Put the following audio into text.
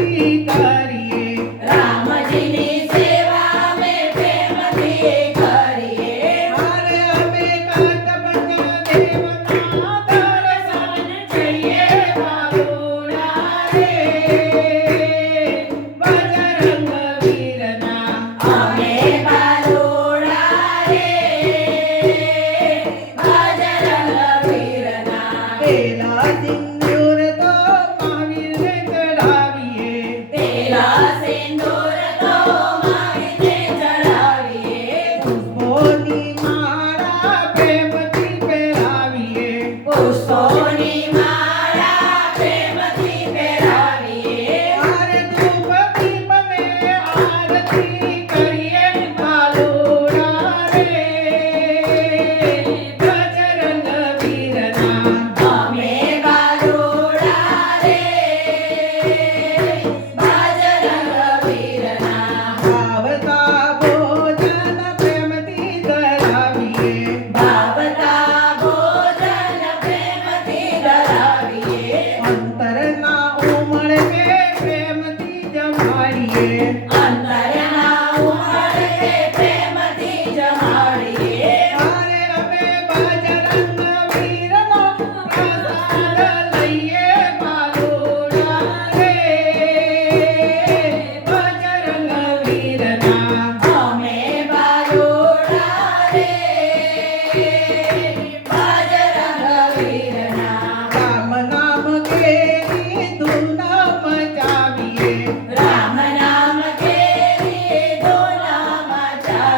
Sita પુરુષોની માં